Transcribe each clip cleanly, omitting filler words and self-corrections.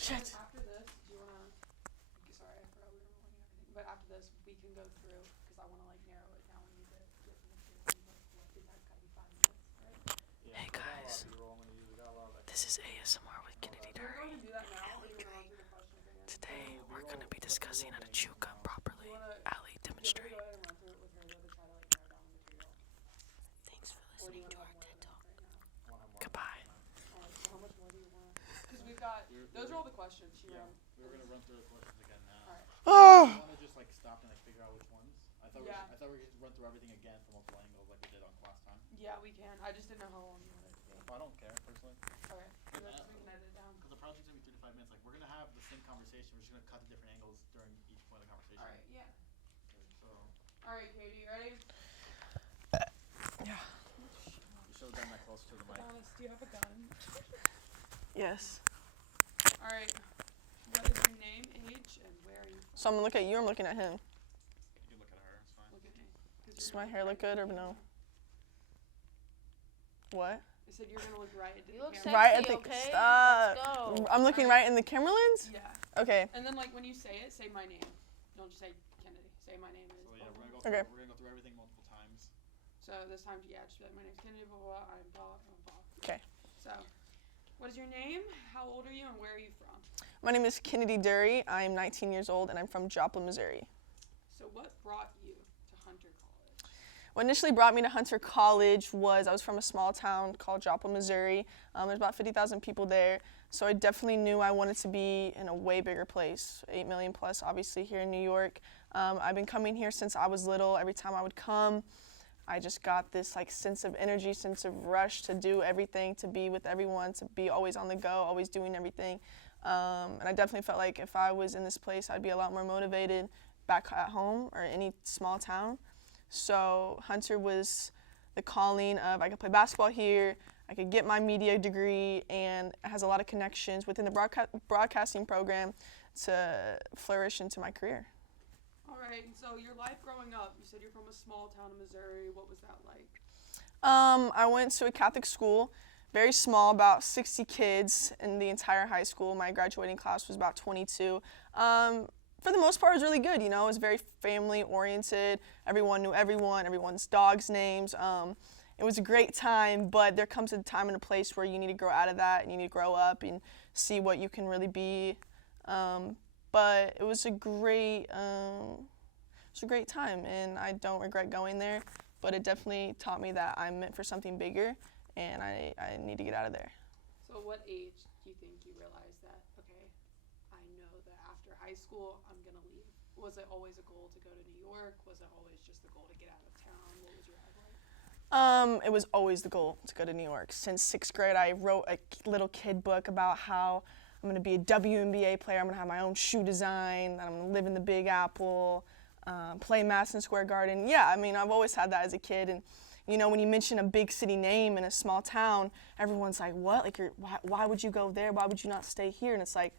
Shit. After this, do you wanna? Sorry, I forgot we were recording everything. But after this, we can go through because I want to like narrow it down. We need to get the material. Like, what is that? Gotta be 5 minutes, right? Yeah, Hey we got a lot guys, of B-roll I'm gonna use. We got a lot of this is extra. ASMR with Kennedy Do you want Dury. to do that now, or do you want to run through the questions again? Today we're B-roll, gonna be let the discussing B-roll how to thing chew come gum out. Do you properly. wanna? Ali, Do you want me to demonstrate. go ahead and run through it with her though to try to like narrow down the material, Thanks for or do you listening want to to have our more TED than enough Talk. right now? I wanna have more. Goodbye. Alright, so how much more do you want? Because we've got. Those are all the questions she Yeah, ran. we were gonna run through the questions again now. Alright. Do you wanna just like stop and like figure out which ones? I thought Yeah. I thought we could just run through everything again from multiple angles like we did on class time. Yeah, we can. I just didn't know how long you wanted it to be. I don't care personally. Okay. So that's, we can edit it down. Because the project's gonna be 3 to 5 minutes. Like we're gonna have the same conversation. We're just gonna cut to different angles during each point of the conversation. Alright. Yeah. So Alright, Katie, you ready? Yeah. you should have done that closer to the mic. Adonis, do you have a gun? Yes. Alright. What is your name, age, and where are you from? So I'm gonna look at you. I'm looking at him. You can look at her. It's fine. Look at me. 'Cause Does you're my gonna hair look right good or into the no? camera. What? I said you're gonna look right into You the look camera. Right at sexy, the okay? stop. Let's go. I'm looking Alright. right in the camera lens. Yeah. Okay. And then like when you say it, say my name. Don't just say Kennedy. Say my name is. So yeah, blah, we're blah. gonna go. Okay. Through, we're gonna go through everything multiple times. So this time, yeah, just be like my name's Kennedy. Blah blah. Blah, I'm blah blah blah. Okay. So, what is your name? How old are you? And where are you from? My name is Kennedy Dury. I'm 19 years old and I'm from Joplin, Missouri. So what brought you to Hunter College? What initially brought me to Hunter College was I was from a small town called Joplin, Missouri. There's about 50,000 people there. So I definitely knew I wanted to be in a way bigger place, 8 million plus obviously here in New York. I've been coming here since I was little. Every time I would come, I just got this like sense of energy, sense of rush to do everything, to be with everyone, to be always on the go, always doing everything. And I definitely felt like if I was in this place, I'd be a lot more motivated back at home or any small town. So Hunter was the calling of I could play basketball here, I could get my media degree, and it has a lot of connections within the broadcasting program to flourish into my career. All right. And so your life growing up, you said you're from a small town in Missouri. What was that like? I went to a Catholic school, very small, about 60 kids in the entire high school. My graduating class was about 22. For the most part, it was really good. You know, it was very family oriented. Everyone knew everyone, everyone's dogs' names. It was a great time, but there comes a time and a place where you need to grow out of that and you need to grow up and see what you can really be. But it was a great time, and I don't regret going there. But it definitely taught me that I'm meant for something bigger, and I need to get out of there. So what age do you think you realized that, okay, I know that after high school, I'm going to leave? Was it always a goal to go to New York? Was it always just the goal to get out of town? What was your life like? It was always the goal to go to New York. Since 6th grade, I wrote a little kid book about how I'm going to be a WNBA player. I'm going to have my own shoe design. I'm going to live in the Big Apple, play Madison Square Garden. Yeah, I mean, I've always had that as a kid. And, you know, when you mention a big city name in a small town, everyone's like, what? Like, why would you go there? Why would you not stay here? And it's like,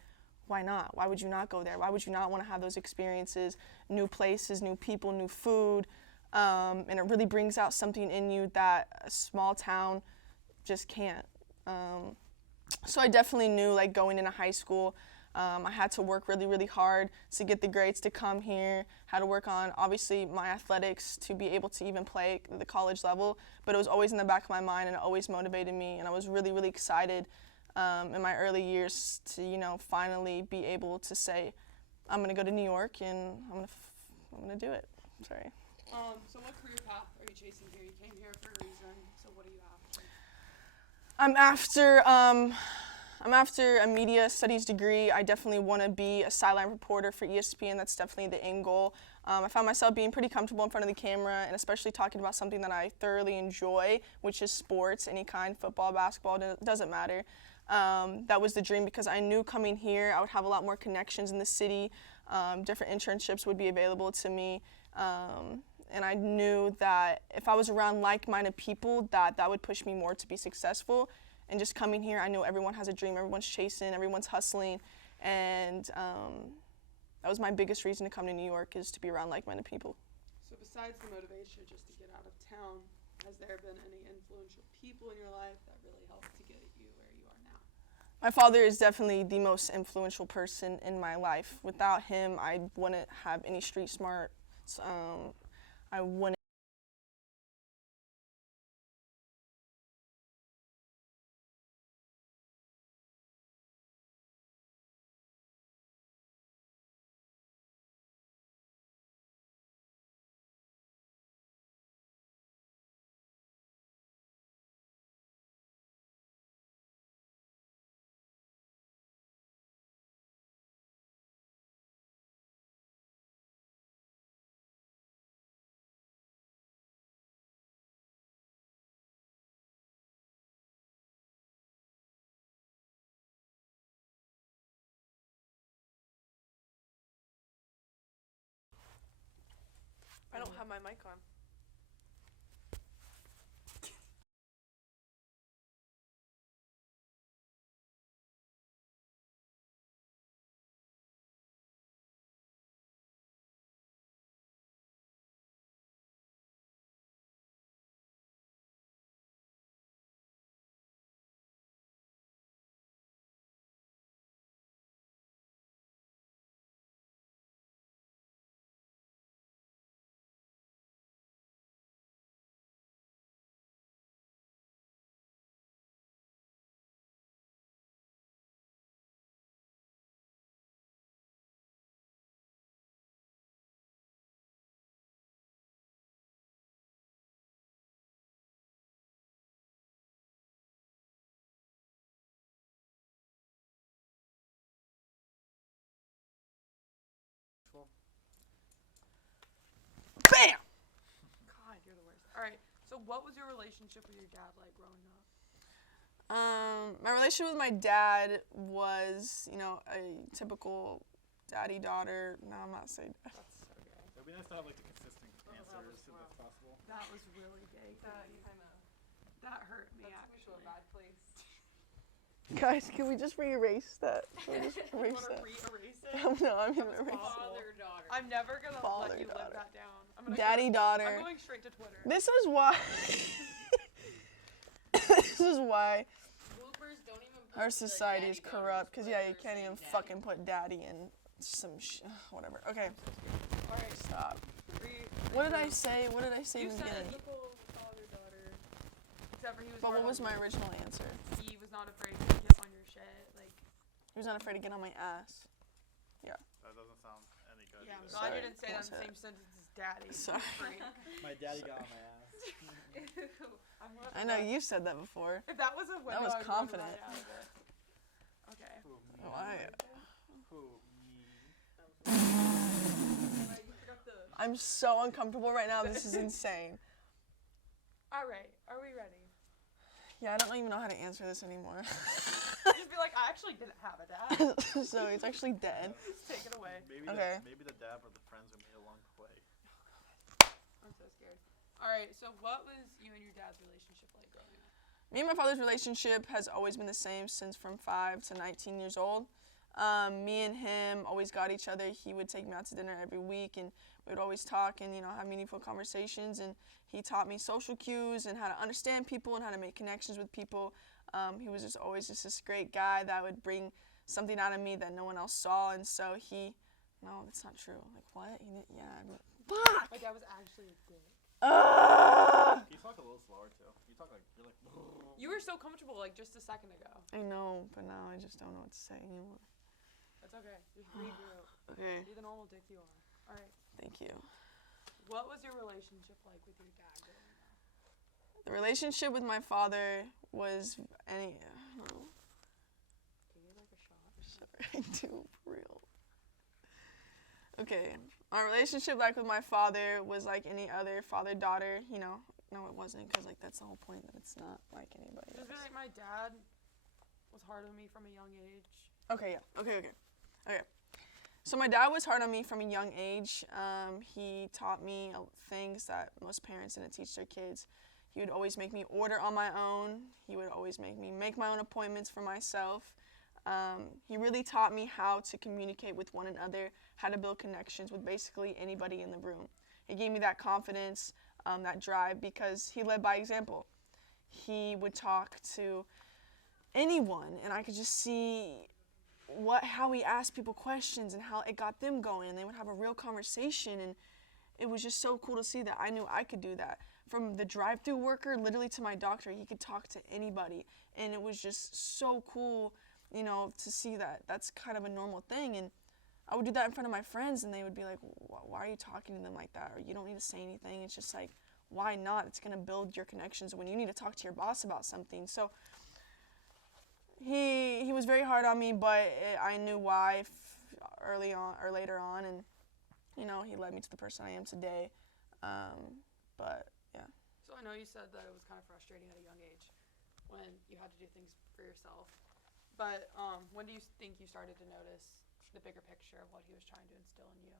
why not? Why would you not go there? Why would you not want to have those experiences, new places, new people, new food? And it really brings out something in you that a small town just can't. So I definitely knew, like, going into high school, I had to work really, really hard to get the grades to come here, had to work on, obviously, my athletics to be able to even play at the college level, but it was always in the back of my mind, and it always motivated me, and I was really, really excited in my early years to, you know, finally be able to say, I'm going to go to New York, and I'm going to do it. Sorry. So what career path are you chasing here? You came here for a reason, so what are you after? I'm after a media studies degree. I definitely want to be a sideline reporter for ESPN. That's definitely the end goal. I found myself being pretty comfortable in front of the camera and especially talking about something that I thoroughly enjoy, which is sports, any kind, football, basketball, doesn't matter. That was the dream because I knew coming here I would have a lot more connections in the city. Different internships would be available to me. And I knew that if I was around like-minded people, that would push me more to be successful. And just coming here, I know everyone has a dream, everyone's chasing, everyone's hustling, and that was my biggest reason to come to New York, is to be around like-minded people. So besides the motivation just to get out of town, has there been any influential people in your life that really helped to get you where you are now? My father is definitely the most influential person in my life. Without him, I wouldn't have any street smarts. I wouldn't. I don't have my mic on. Bam! God, you're the worst. All right. So what was your relationship with your dad like growing up? My relationship with my dad was, a typical daddy-daughter. No, I'm not saying that. That's so gay. It'd be nice to have like the consistent answers if that's possible. That was really gay. That hurt me actually. a bad place. Guys, can we just re-erase that? Can we just You erase want to that? re-erase it? No, I'm gonna That was erase awful. Father, daughter. I'm never gonna let you live Father-daughter. that down. I'm gonna Daddy-daughter. I'm going straight to Twitter. This is why. This is why Bloopers don't even put our the society is daddy-daughter corrupt. Cause yeah, you Twitter can't saying even daddy. fucking put daddy in some whatever. Okay, All right. stop. Re- What did I regroup. say? What did I say You in the said beginning? typical father daughter. Except for he was. But hard what on was my you. original answer? He was not afraid to get on your shit. Like. He was not afraid to get on my ass. That doesn't sound any good. Yeah, I'm either. glad Sorry, you didn't say that in the bullshit. same sentence as daddy. Sorry. Freak. My daddy got on my ass. I'm gonna I know let- you said that before. If that was a window, was I'd run confident. right out of it. Okay. Who, me? Why? Who, me? You forgot the. I'm so uncomfortable right now. This is insane. All right. Are we ready? Yeah, I don't even know how to answer this anymore. Just be like, I actually didn't have a dad. So he's actually dead. Just take it away. Maybe Okay. maybe the dad or the friends we made along the way. I'm so scared. All right. So, what was you and your dad's relationship like growing up? Me and my father's relationship has always been the same since from 5 to 19 years old. Me and him always got each other. He would take me out to dinner every week, and we would always talk and have meaningful conversations. And he taught me social cues and how to understand people and how to make connections with people. He was just always just this great guy that would bring something out of me that no one else saw. And so no, that's not true. Like what? Fuck. My dad was actually a dick. Ah! Can you talk a little slower too? You talk like you're like. You were so comfortable like just a second ago. I know, but now I just don't know what to say anymore. That's okay. Just regroup. Okay. Be the normal dick you are. All right. Thank you. What was your relationship like with your dad growing up? The relationship with my father was I don't know. Can you like a shot? Sorry, I do for real. Okay, my relationship with my father was like any other father-daughter. No, it wasn't, because that's the whole point, that it's not like anybody Just be else. like, my dad was hard on me from a young age. Okay, yeah. Okay. So my dad was hard on me from a young age. He taught me things that most parents didn't teach their kids. He would always make me order on my own. He would always make me make my own appointments for myself. He really taught me how to communicate with one another, how to build connections with basically anybody in the room. He gave me that confidence, that drive, because he led by example. He would talk to anyone, and I could just see how he asked people questions and how it got them going, and they would have a real conversation, and it was just so cool to see that I knew I could do that. From the drive-through worker literally to my doctor, he could talk to anybody, and it was just so cool, to see that that's kind of a normal thing. And I would do that in front of my friends, and they would be like, why are you talking to them like that? Or you don't need to say anything. It's just like, why not? It's going to build your connections when you need to talk to your boss about something. So he was very hard on me, but I knew why early on or later on, and he led me to the person I am today. But yeah. So I know you said that it was kind of frustrating at a young age when you had to do things for yourself. But when do you think you started to notice the bigger picture of what he was trying to instill in you?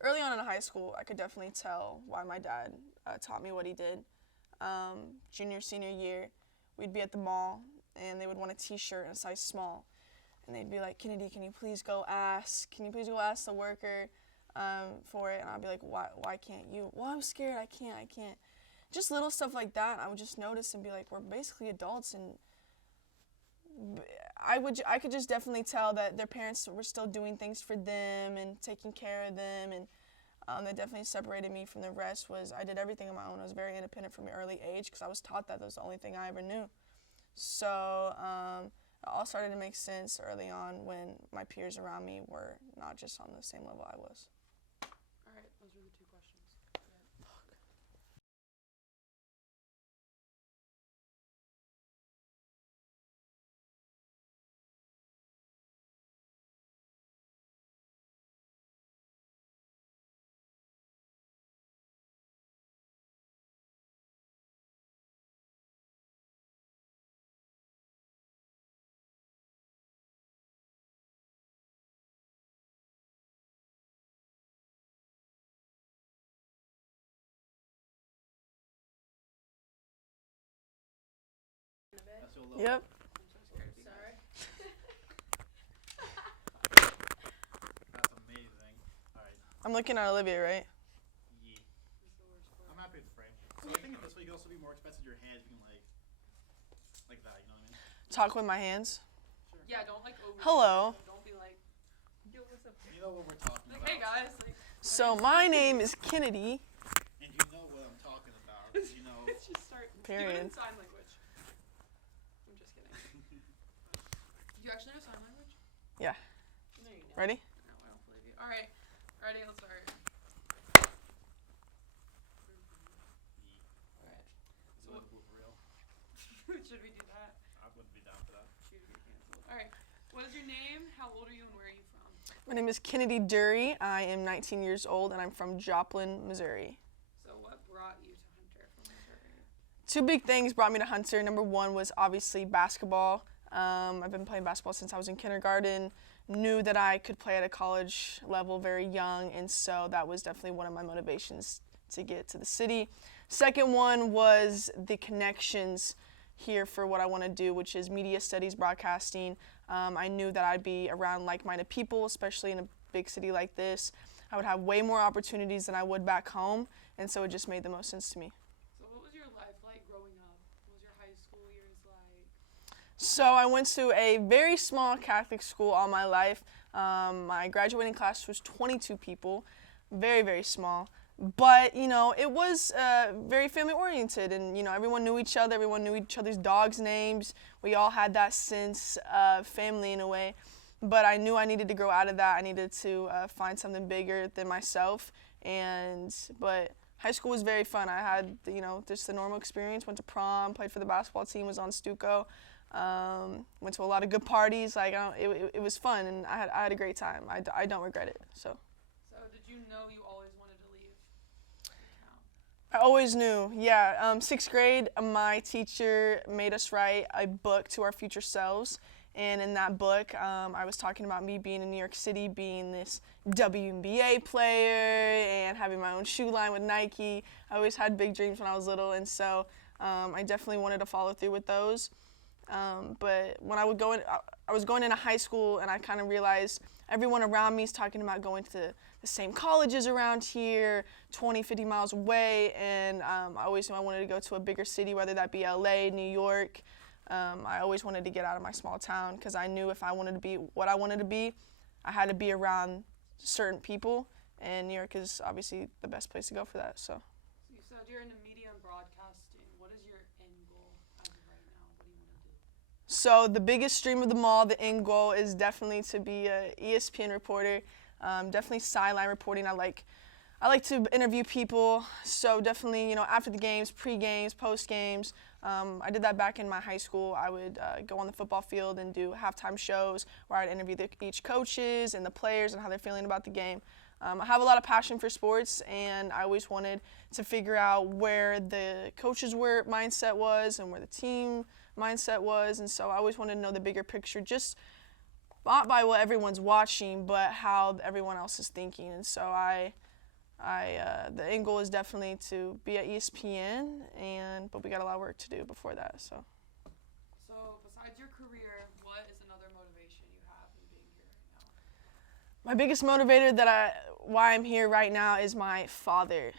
Early on in high school, I could definitely tell why my dad taught me what he did. Junior, senior year, we'd be at the mall, and they would want a t-shirt in a size small. And they'd be like, Kennedy, can you please go ask the worker for it? And I'd be like, why can't you? Well, I'm scared, I can't. Just little stuff like that, I would just notice and be like, we're basically adults, and I could just definitely tell that their parents were still doing things for them and taking care of them, and that definitely separated me from the rest. Was I did everything on my own. I was very independent from an early age because I was taught that was the only thing I ever knew. So it all started to make sense early on when my peers around me were not just on the same level I was. All right, those were the two questions. That's your little. Yep. I'm so scared to be Sorry. That's amazing. All right. I'm looking at Olivia, right? Yeah. This is the worst part. I'm happy with the frame. So I think this way you can also be more expensive with your hands. You can like that. You know what I mean? Talk with my hands. Sure. Yeah, don't like over. Hello. Don't be like, yo, what's up? You know what we're talking Like, about. hey guys. Like, So my name is Kennedy. And you know what I'm talking about. You know. let's just start. Do it Period. in sign language. I'm just kidding. Do you actually know sign language? Yeah. No, you don't. Ready? No, I don't believe you. All right, ready? Let's start. All right. So what for real? Should we do that? I wouldn't be down for that. Should we get canceled? All right. What is your name? How old are you, and where are you from? My name is Kennedy Dury. I am 19 years old, and I'm from Joplin, Missouri. So, what brought you to Hunter from Missouri? Two big things brought me to Hunter. Number one was obviously basketball. I've been playing basketball since I was in kindergarten. Knew that I could play at a college level very young, and so that was definitely one of my motivations to get to the city. Second one was the connections here for what I want to do, which is media studies, broadcasting. I knew that I'd be around like-minded people, especially in a big city like this. I would have way more opportunities than I would back home, and so it just made the most sense to me. So, what was your life like growing up? What was your high school years like? So I went to a very small Catholic school all my life. My graduating class was 22 people, very, very small. But, it was very family oriented, and, everyone knew each other, everyone knew each other's dogs' names. We all had that sense of family in a way. But I knew I needed to grow out of that. I needed to find something bigger than myself. But high school was very fun. I had, just the normal experience. Went to prom, played for the basketball team, was on Stuco. Went to a lot of good parties. It was fun, and I had a great time. I don't regret it. So did you know you always wanted to leave town? I always knew. Yeah. Sixth grade, my teacher made us write a book to our future selves. And in that book, I was talking about me being in New York City, being this WNBA player, and having my own shoe line with Nike. I always had big dreams when I was little, and so I definitely wanted to follow through with those. But when I was going into high school, and I kind of realized everyone around me is talking about going to the same colleges around here, 20, 50 miles away, and I always knew I wanted to go to a bigger city, whether that be LA, New York. I always wanted to get out of my small town because I knew if I wanted to be what I wanted to be, I had to be around certain people, and New York is obviously the best place to go for that. So. So you said you're into media and broadcasting. What is your end goal as of right now? What do you want to do? So the biggest dream of them all, the end goal, is definitely to be a ESPN reporter. Definitely sideline reporting. I like to interview people. So definitely, after the games, pre-games, post-games. I did that back in my high school. I would go on the football field and do halftime shows where I'd interview each coaches and the players and how they're feeling about the game. I have a lot of passion for sports, and I always wanted to figure out where the coaches' mindset was and where the team mindset was, and so I always wanted to know the bigger picture, just not by what everyone's watching, but how everyone else is thinking. And so the end goal is definitely to be at ESPN, but we got a lot of work to do before that. So Besides your career, what is another motivation you have in being here right now? my biggest motivator why I'm here right now is my father.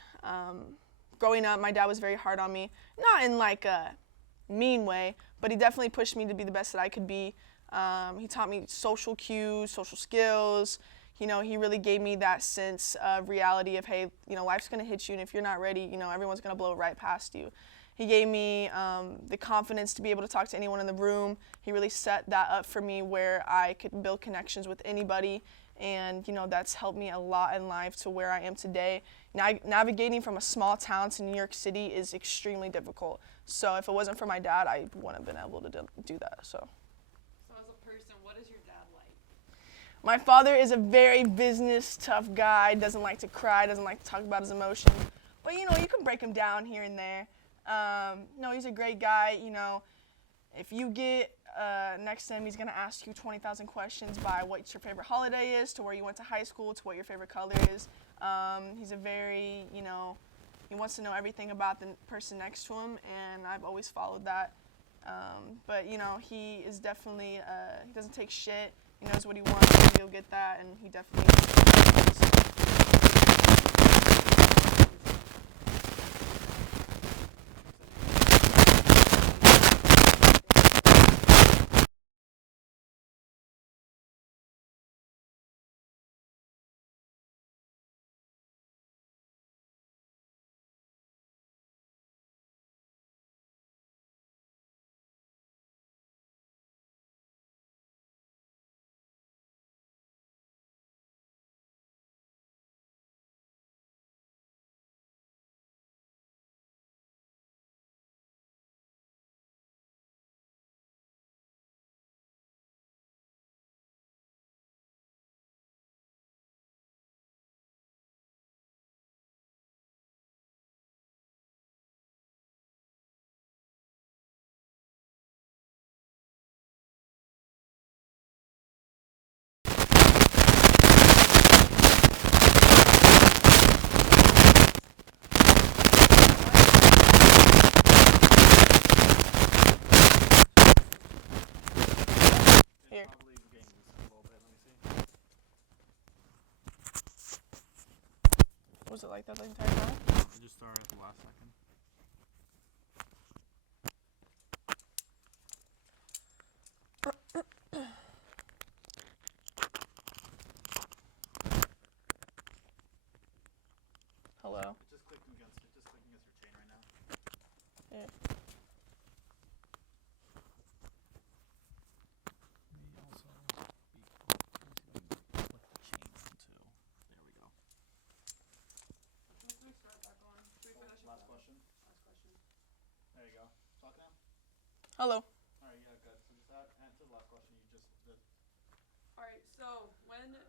Growing up, my dad was very hard on me, not in like a mean way, but he definitely pushed me to be the best that I could be. He taught me social cues, social skills. He really gave me that sense of reality of, hey, life's going to hit you, and if you're not ready, everyone's going to blow right past you. He gave me the confidence to be able to talk to anyone in the room. He really set that up for me where I could build connections with anybody, and that's helped me a lot in life to where I am today. Navigating from a small town to New York City is extremely difficult. So if it wasn't for my dad, I wouldn't have been able to do that. So as a person, what is your dad like? my father is a very business tough guy, doesn't like to cry, doesn't like to talk about his emotions. But you can break him down here and there. No, he's a great guy. If you get next to him, he's going to ask you 20,000 questions by what your favorite holiday is, to where you went to high school, to what your favorite color is. He's a very, he wants to know everything about the person next to him, and I've always followed that. But, he is definitely, he doesn't take shit. He knows what he wants, and he'll get that, and he definitely Here. Probably getting loose a little bit. Let me see. Was it like that the entire time? I just started at the last second. Hello. It's just clicking against your chain right now. Yeah. May also be flip the chain onto. There we go. Let's start back on. Should we finish Last up? question. Last question. There you go. Talk now. Hello. All right. Yeah. Good. So just answer the last question you just did. All right. So when do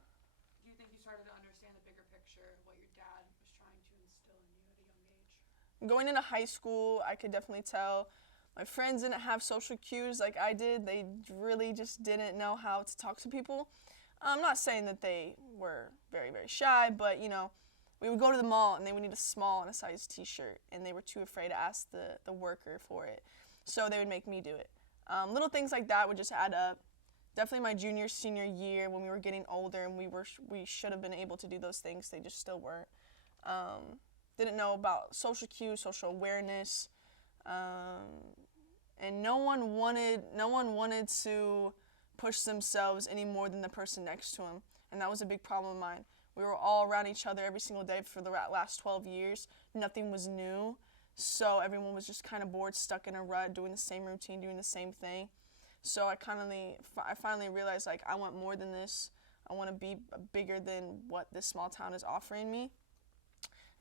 you think you started to understand the bigger picture, what your dad was trying to instill in you at a young age? Going into high school, I could definitely tell my friends didn't have social cues like I did. They really just didn't know how to talk to people. I'm not saying that they were very, very shy, but we would go to the mall and they would need a small and a size t-shirt, and they were too afraid to ask the worker for it. So they would make me do it. Little things like that would just add up. Definitely my junior, senior year when we were getting older and we should have been able to do those things, they just still weren't. Didn't know about social cues, social awareness, and no one wanted to push themselves any more than the person next to him, and that was a big problem of mine. We were all around each other every single day for the last 12 years. Nothing was new, so everyone was just kind of bored, stuck in a rut, doing the same routine, doing the same thing. So I finally realized, like, I want more than this. I want to be bigger than what this small town is offering me.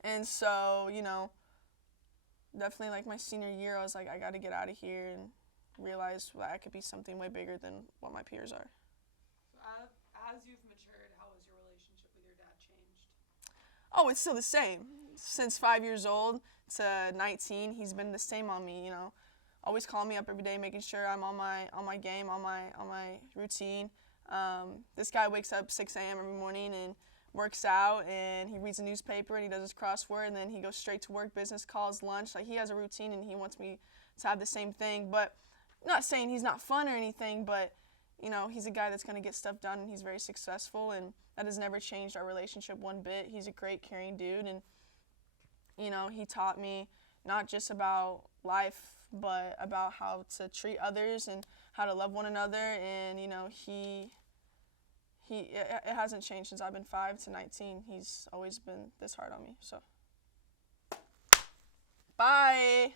And so, you know, definitely like my senior year, I was like, I got to get out of here and realize that I could be something way bigger than what my peers are. So as you've matured, how has your relationship with your dad changed? Oh, it's still the same. Since 5 years old to 19, he's been the same on me, you know. Always calling me up every day, making sure I'm on my game, on my routine. This guy wakes up 6 a.m. every morning and works out, and he reads the newspaper, and he does his crossword, and then he goes straight to work, business calls, lunch. Like, he has a routine, and he wants me to have the same thing. But I'm not saying he's not fun or anything, but, you know, he's a guy that's going to get stuff done, and he's very successful, and that has never changed our relationship one bit. He's a great, caring dude, and, you know, he taught me not just about life, but about how to treat others and how to love one another. And, you know, it hasn't changed since I've been 5 to 19. He's always been this hard on me. So, bye.